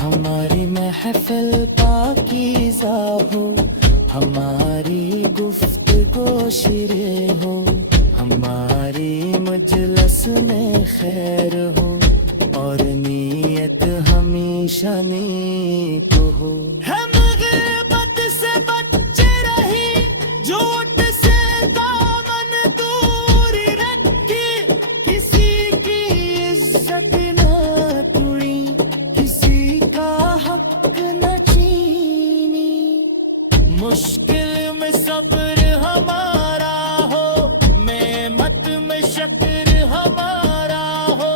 ہماری محفل پاکیزہ ہو، ہماری گفتگو شیریں ہو، ہماری مجلس میں خیر ہو، اور نیت ہمیشہ نیک ہو۔ ہم غیبت سے بچے رہی، جھوٹ سے دامن دور رکھی، کسی کی عزت نہ توڑی، کسی کا حق نہ چھینی۔ مشکل میں صبر ہمارا ہو، نعمت میں شکر ہمارا ہو،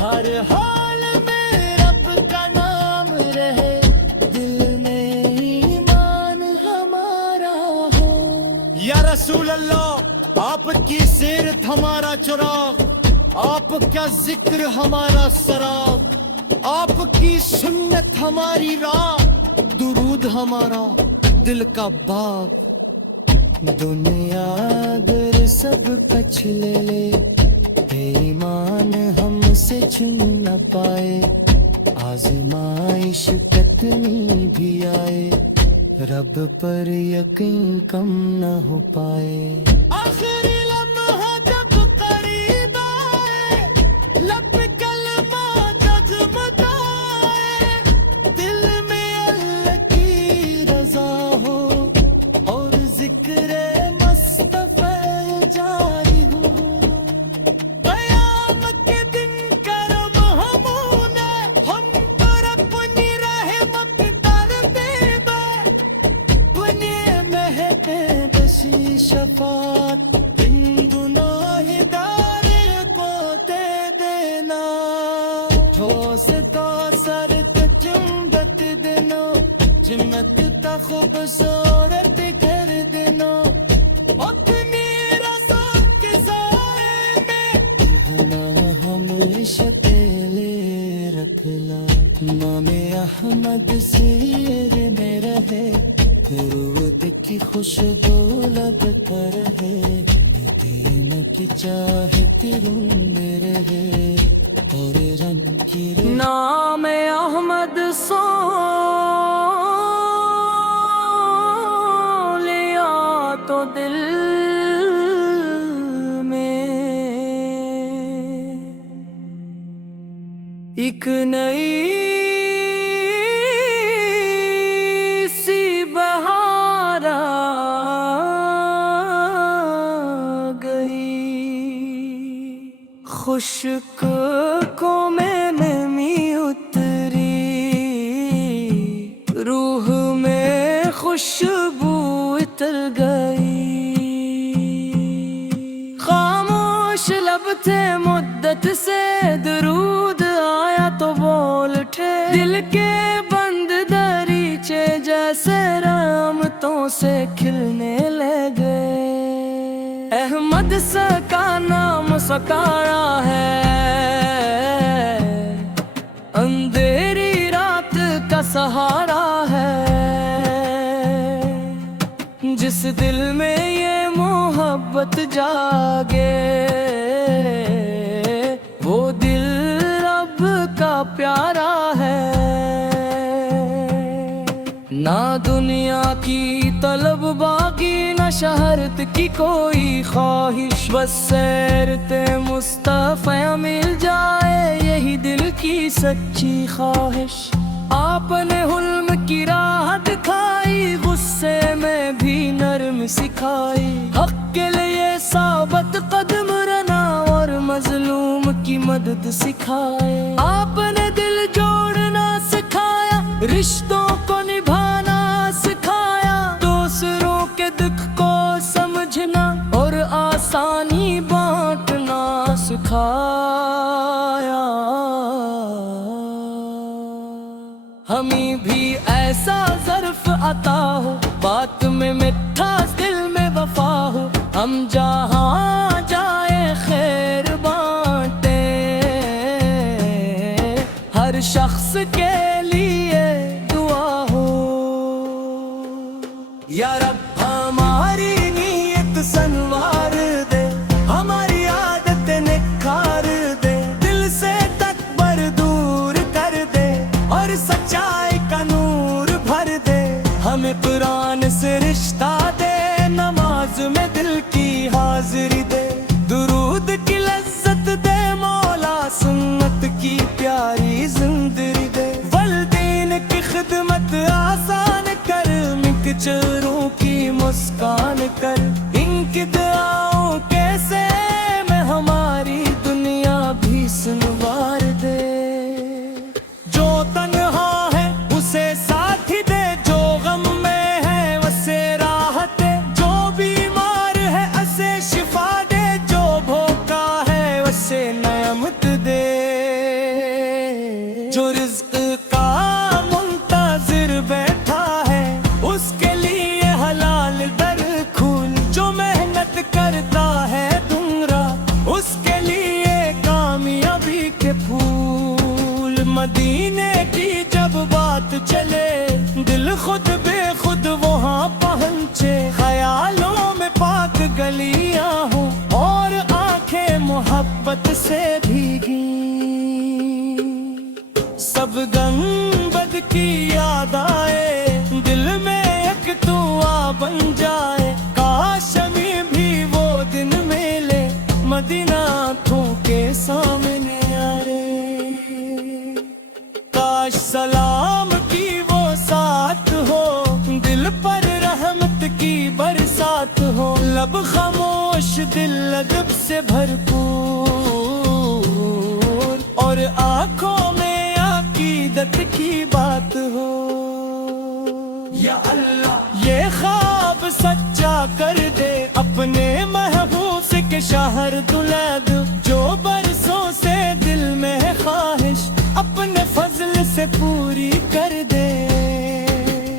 ہر حال میں رب کا نام رہے، دل میں ایمان ہمارا ہو۔ یا رسول اللہ، آپ کی سیرت ہمارا چراغ، آپ کا ذکر ہمارا سراغ، آپ کی سنت ہماری راہ، درود ہمارا دل کا باغ۔ دنیا اگر سب کچھ لے لے، ایمان ہم سے چھن نہ پائے، آزمائش کتنی بھی آئے، رب پر یقین کم نہ ہو پائے۔ آخری لمحہ جب قریب آئے، لب کلمہ ججمدائے، دل میں اللہ کی رضا ہو، اور ذکر مصطفیٰ جاری ہو۔ قیامت کے دن کرم ہموں نے، ہم پر اپنی رحمت کر دے بے، بنے مہتے بشی شفاعت، ان گناہ دار کو دے دینا۔ ٹھوس کا سر چمبت دینا، چمت تا خوبصورت کر دینا، اپنی رضا کے سائے میں گناہ ہمیشہ تیلے رکھ لا۔ نام احمد سیر میں رہے، درود کی خوشبو لگتا رہے، دینا کی چاہت روندے رہے، اور رن کی نام احمد سو لیا تو دل میں ایک نئی سی بہار آ گئی، خشک کو میں نمی اتری، روح میں خوشبو اتر گئی۔ خاموش لب تھے مدت سے، درود آیا تو بول اٹھے، دل کے بند دریچے جیسے رحمتوں سے کھلنے لے گئے۔ احمد کا نام سکارا ہے، اندھیری رات کا سہارا ہے، جس دل میں یہ محبت جاگے، وہ دل رب کا پیارا ہے۔ نہ دنیا کی طلب باقی، نہ شہرت کی کوئی خواہش، بس سیرت مصطفیٰ مل جائے، یہی دل کی سچی خواہش۔ آپ نے حلم کی راہ دکھائی، غصے میں بھی نرم سکھائی، حق کے لیے ثابت قدم رہنا، اور مظلوم کی مدد سکھائے۔ آپ نے دل جوڑنا سکھایا، رشتوں کو نبھانا سکھایا، دوسروں کے دکھ کو سمجھنا، اور آسانی بانٹنا سکھایا۔ ہمیں بھی ایسا ظرف عطا ہو، بات میں مٹھاس دل میں وفا ہو، ہم جہاں جائیں خیر بانٹے، ہر شخص کے لیے دعا ہو۔ یا رب ہماری نیت سنوار دے، ہماری عادت نکھار دے، دل سے تکبر دور کر دے، اور اور سچائی کا نور بھر دے، ہمیں قرآن سے رشتہ دے، نماز میں دل کی حاضری دے، درود کی لذت دے مولا، سنت کی پیاری زندگی دے، والدین کی خدمت آسان کر، مکچروں کی مسکان کر، ان کی دعاؤں کے سے میں ہماری دنیا بھی سنوار دے، جو تنہا ہے اسے ساتھی دے، جو غم میں ہے اسے راحت دے، جو بیمار ہے اسے شفا دے، جو بھوکا ہے اسے نعمت دے، جو رزق کا منتظر بیٹھا ہے اس کے لیے حلال در کھول، جو محنت کرتا ہے دن رات اس کے لیے کامیابی کے پھول، مدینے کی جب بات چلے دل خود بے خود وہاں پہنچے، خیالوں میں پاک گلیاں ہوں اور آنکھیں محبت سے بھیگی، سب گنبد کی یاد آئے، دل میں ایک دعا بن جائے، کاش ہمیں بھی وہ دن ملے، مدینہ آنکھوں کے سامنے آئے، کاش سلام کی وہ ساتھ ہو، دل پر رحمت کی برسات ہو، لب خاموش دل ادب سے بھرپور، اور آنکھوں میں عقیدت کی بات ہو، یا اللہ یہ خواب سچا کر دے، اپنے محبوب کے شہر دلید، جو برسوں سے دل میں خواہش اپنے فضل سے پوری کر دے،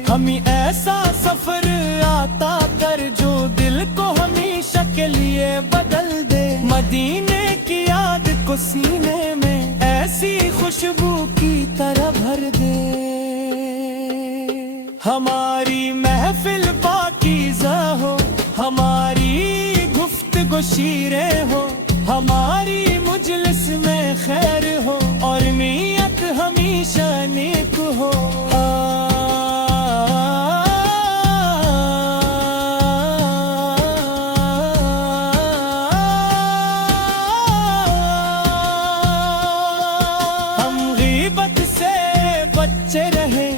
ہمیں ایسا سفر عطا کر جو دل کو ہمیشہ کے لیے بدل دے، مدینے کی یاد کو سینے میں ایسی خوشبو کی طرح بھر دے، ہماری محفل پاکیزہ ہو، ہماری گفتگو شیریں ہو، ہماری مجلس میں خیر ہو، اور نیت ہمیشہ نیک ہو، ہم غیبت سے بچے رہیں،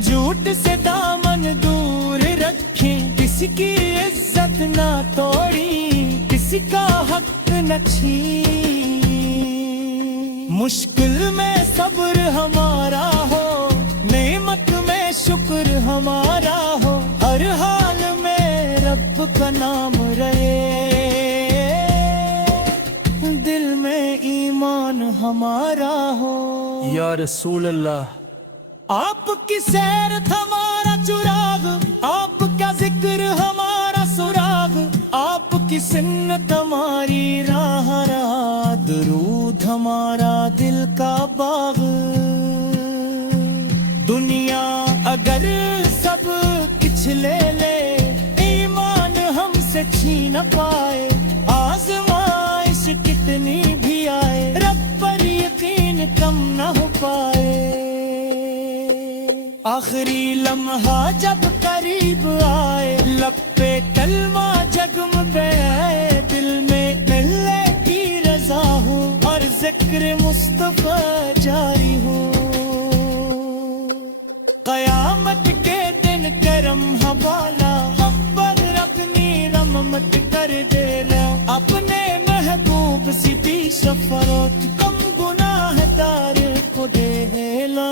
جھوٹ سے دامن دور رکھیں، کسی کی عزت نہ توڑیں، کسی کا حق نہ چھین، مشکل میں صبر ہمارا ہو، نعمت میں شکر ہمارا ہو، ہر حال میں رب کا نام رہے، دل میں ایمان ہمارا ہو، یا رسول اللہ آپ کی سیر ہمارا چراغ، آپ کا ذکر ہمارا سراغ، آپ کی سنت ہماری راہ راہ، درود ہمارا دل کا باغ، دنیا اگر سب کچھ لے لے، ایمان ہم سے چھین پائے، آزمائش کتنی بھی آئے، رب پر یقین کم نہ ہو پائے، آخری لمحہ جب قریب آئے، لب پہ کلمہ جگمگائے، دل میں اللہ کی رضا ہو، اور ذکر مصطفیٰ جاری ہو، قیامت کے دن کرم حوالہ، ہم پر اپنی رحمت کر دینا، اپنے محبوب سی شفاعت، کم گناہ دار کو دینا،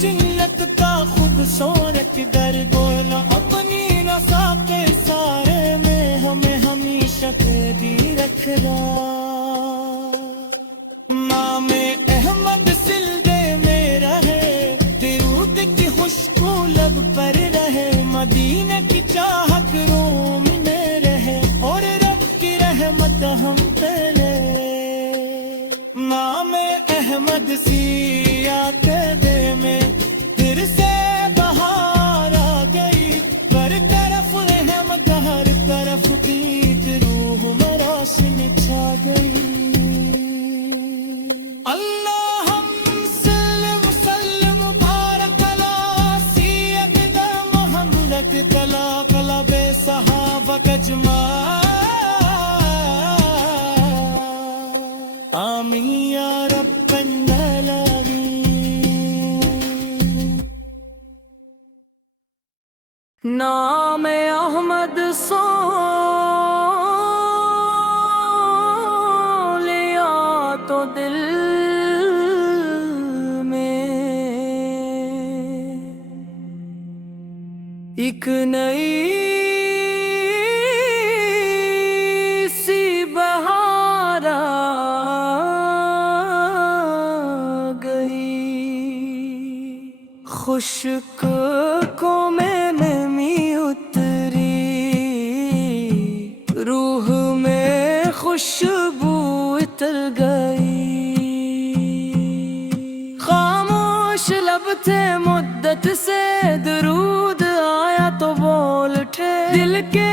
جنت کا خوبصورت در گولا، اپنی رضا کے سارے میں ہمیں ہمیشہ تیری رکھنا، نام احمد سلدے میں رہے، درود کی خوشبو لب پر رہے، مدینہ کی چاہت روم میں رہے، اور رب کی رحمت ہم پہ لے، نام احمد سی آتے دے میں پھر سے بہار آ گئی، پر طرف رحم ہر طرف کی روح میں روشنی چھا گئی۔ آمین یا رب العالمین۔ نام احمد سو لیا تو دل میں ایک نئی سی بہار آ گئی، خشک کو میں نمی اتری، روح میں خوشبو اتر گئی، خاموش لب تھے مدت سے درود آیا تو بول اٹھے، دل کے